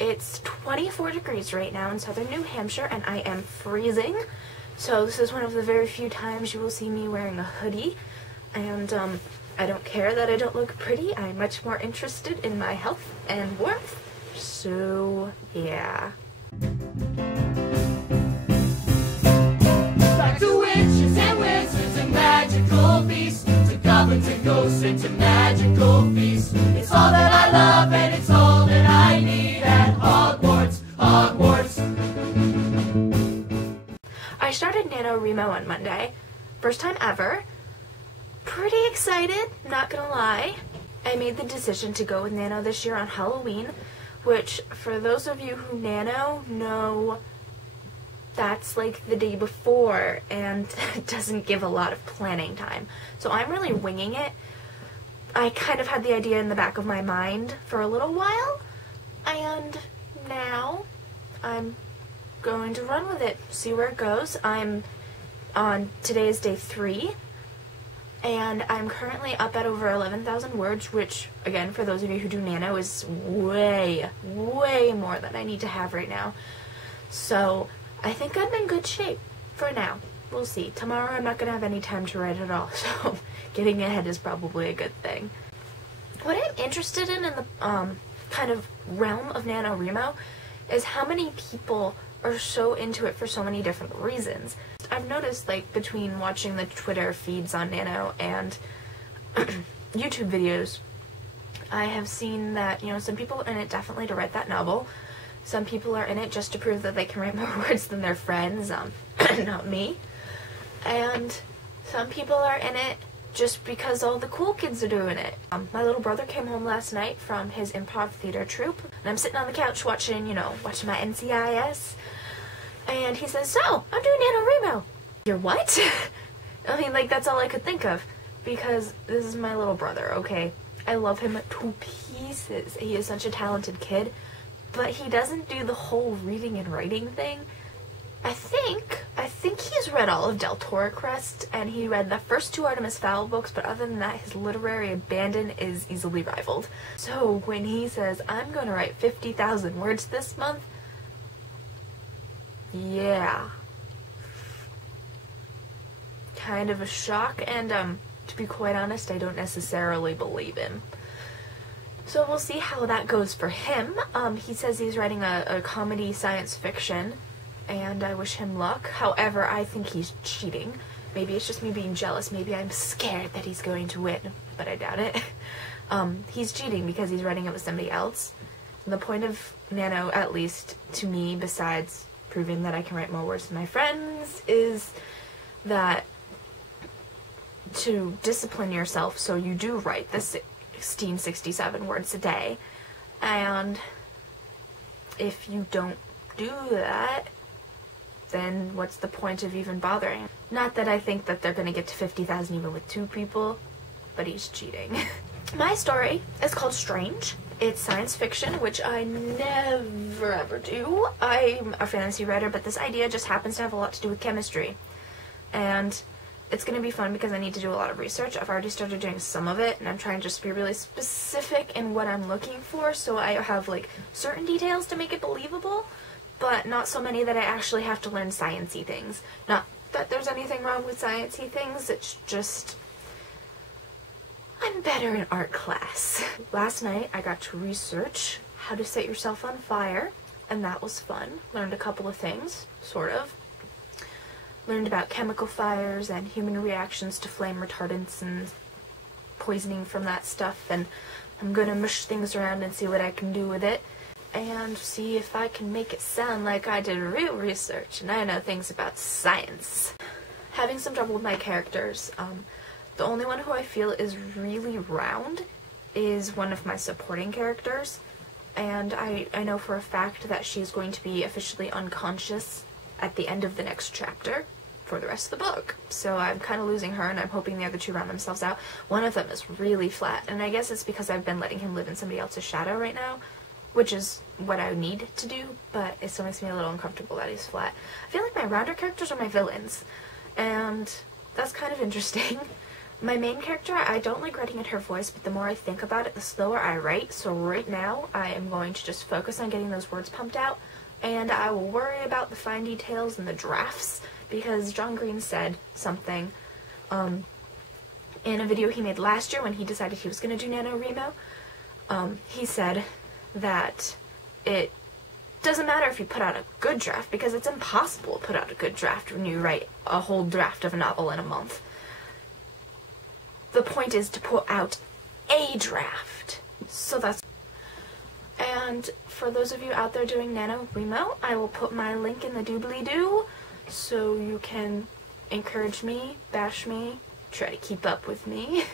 It's 24 degrees right now in southern New Hampshire, and I am freezing. So this is one of the very few times you will see me wearing a hoodie. And I don't care that I don't look pretty. I'm much more interested in my health and warmth. So, yeah. Back to witches and wizards and magical beasts, to goblins and ghosts and to magical feasts. It's all that I love and it's all that I need at Hogwarts, Hogwarts. I started NaNo-Remo on Monday. First time ever. Pretty excited, not gonna lie. I made the decision to go with Nano this year on Halloween, which for those of you who Nano know, that's like the day before and doesn't give a lot of planning time. So I'm really winging it. I kind of had the idea in the back of my mind for a little while, and now I'm going to run with it, see where it goes. Today is day 3. And I'm currently up at over 11,000 words, which, again, for those of you who do Nano, is way, way more than I need to have right now. So, I think I'm in good shape for now. We'll see. Tomorrow I'm not going to have any time to write at all, so getting ahead is probably a good thing. What I'm interested in the kind of realm of NaNo-Remo is how many people are so into it for so many different reasons. I've noticed, like, between watching the Twitter feeds on Nano and YouTube videos, I have seen that, you know, some people are in it definitely to write that novel. Some people are in it just to prove that they can write more words than their friends, not me. And some people are in it just because all the cool kids are doing it. My little brother came home last night from his improv theater troupe, and I'm sitting on the couch watching, watching my NCIS. And he says, "So, I'm doing NaNo-Remo." You're what? I mean, like, that's all I could think of. Because this is my little brother, okay? I love him to pieces. He is such a talented kid. But he doesn't do the whole reading and writing thing. I think he's read all of Del Toro Crest, and he read the first 2 Artemis Fowl books, but other than that, his literary abandon is easily rivaled. So when he says, "I'm going to write 50,000 words this month," yeah. Kind of a shock, and to be quite honest, I don't necessarily believe him. So we'll see how that goes for him. He says he's writing a comedy science fiction, and I wish him luck. However, I think he's cheating. Maybe it's just me being jealous. Maybe I'm scared that he's going to win, but I doubt it. He's cheating because he's writing it with somebody else. And the point of Nano, at least to me, besides proving that I can write more words than my friends, is that to discipline yourself so you do write the 1667 words a day. And if you don't do that, then what's the point of even bothering? Not that I think that they're going to get to 50,000 even with 2 people, but he's cheating. My story is called Strange. It's science fiction, which I never ever do. I'm a fantasy writer, but this idea just happens to have a lot to do with chemistry. And it's going to be fun because I need to do a lot of research. I've already started doing some of it, and I'm trying just to be really specific in what I'm looking for, so I have, like, certain details to make it believable, but not so many that I actually have to learn science-y things. Not that there's anything wrong with science-y things, it's just I'm better in art class. Last night I got to research how to set yourself on fire, and that was fun. Learned a couple of things, sort of. Learned about chemical fires and human reactions to flame retardants and poisoning from that stuff, and I'm gonna mush things around and see what I can do with it and see if I can make it sound like I did real research and I know things about science. Having some trouble with my characters. The only one who I feel is really round is one of my supporting characters, and I know for a fact that she's going to be officially unconscious at the end of the next chapter for the rest of the book. So I'm kind of losing her, and I'm hoping the other 2 round themselves out. One of them is really flat, and I guess it's because I've been letting him live in somebody else's shadow right now, which is what I need to do, but it still makes me a little uncomfortable that he's flat. I feel like my rounder characters are my villains, and that's kind of interesting. My main character, I don't like writing in her voice, but the more I think about it, the slower I write. So right now, I am going to just focus on getting those words pumped out, and I will worry about the fine details and the drafts, because John Green said something in a video he made last year when he decided he was going to do NaNo-Remo. He said that it doesn't matter if you put out a good draft, because it's impossible to put out a good draft when you write a whole draft of a novel in a month. The point is to put out a draft. So that's... And for those of you out there doing NaNo-Remo, I will put my link in the doobly-doo so you can encourage me, bash me, try to keep up with me.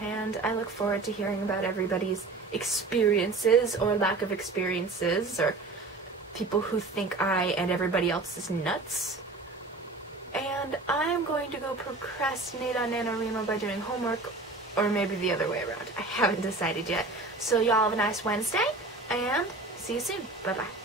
And I look forward to hearing about everybody's experiences or lack of experiences, or people who think I and everybody else is nuts. And I'm going to go procrastinate on NaNo-Remo by doing homework, or maybe the other way around. I haven't decided yet. So y'all have a nice Wednesday, and see you soon. Bye-bye.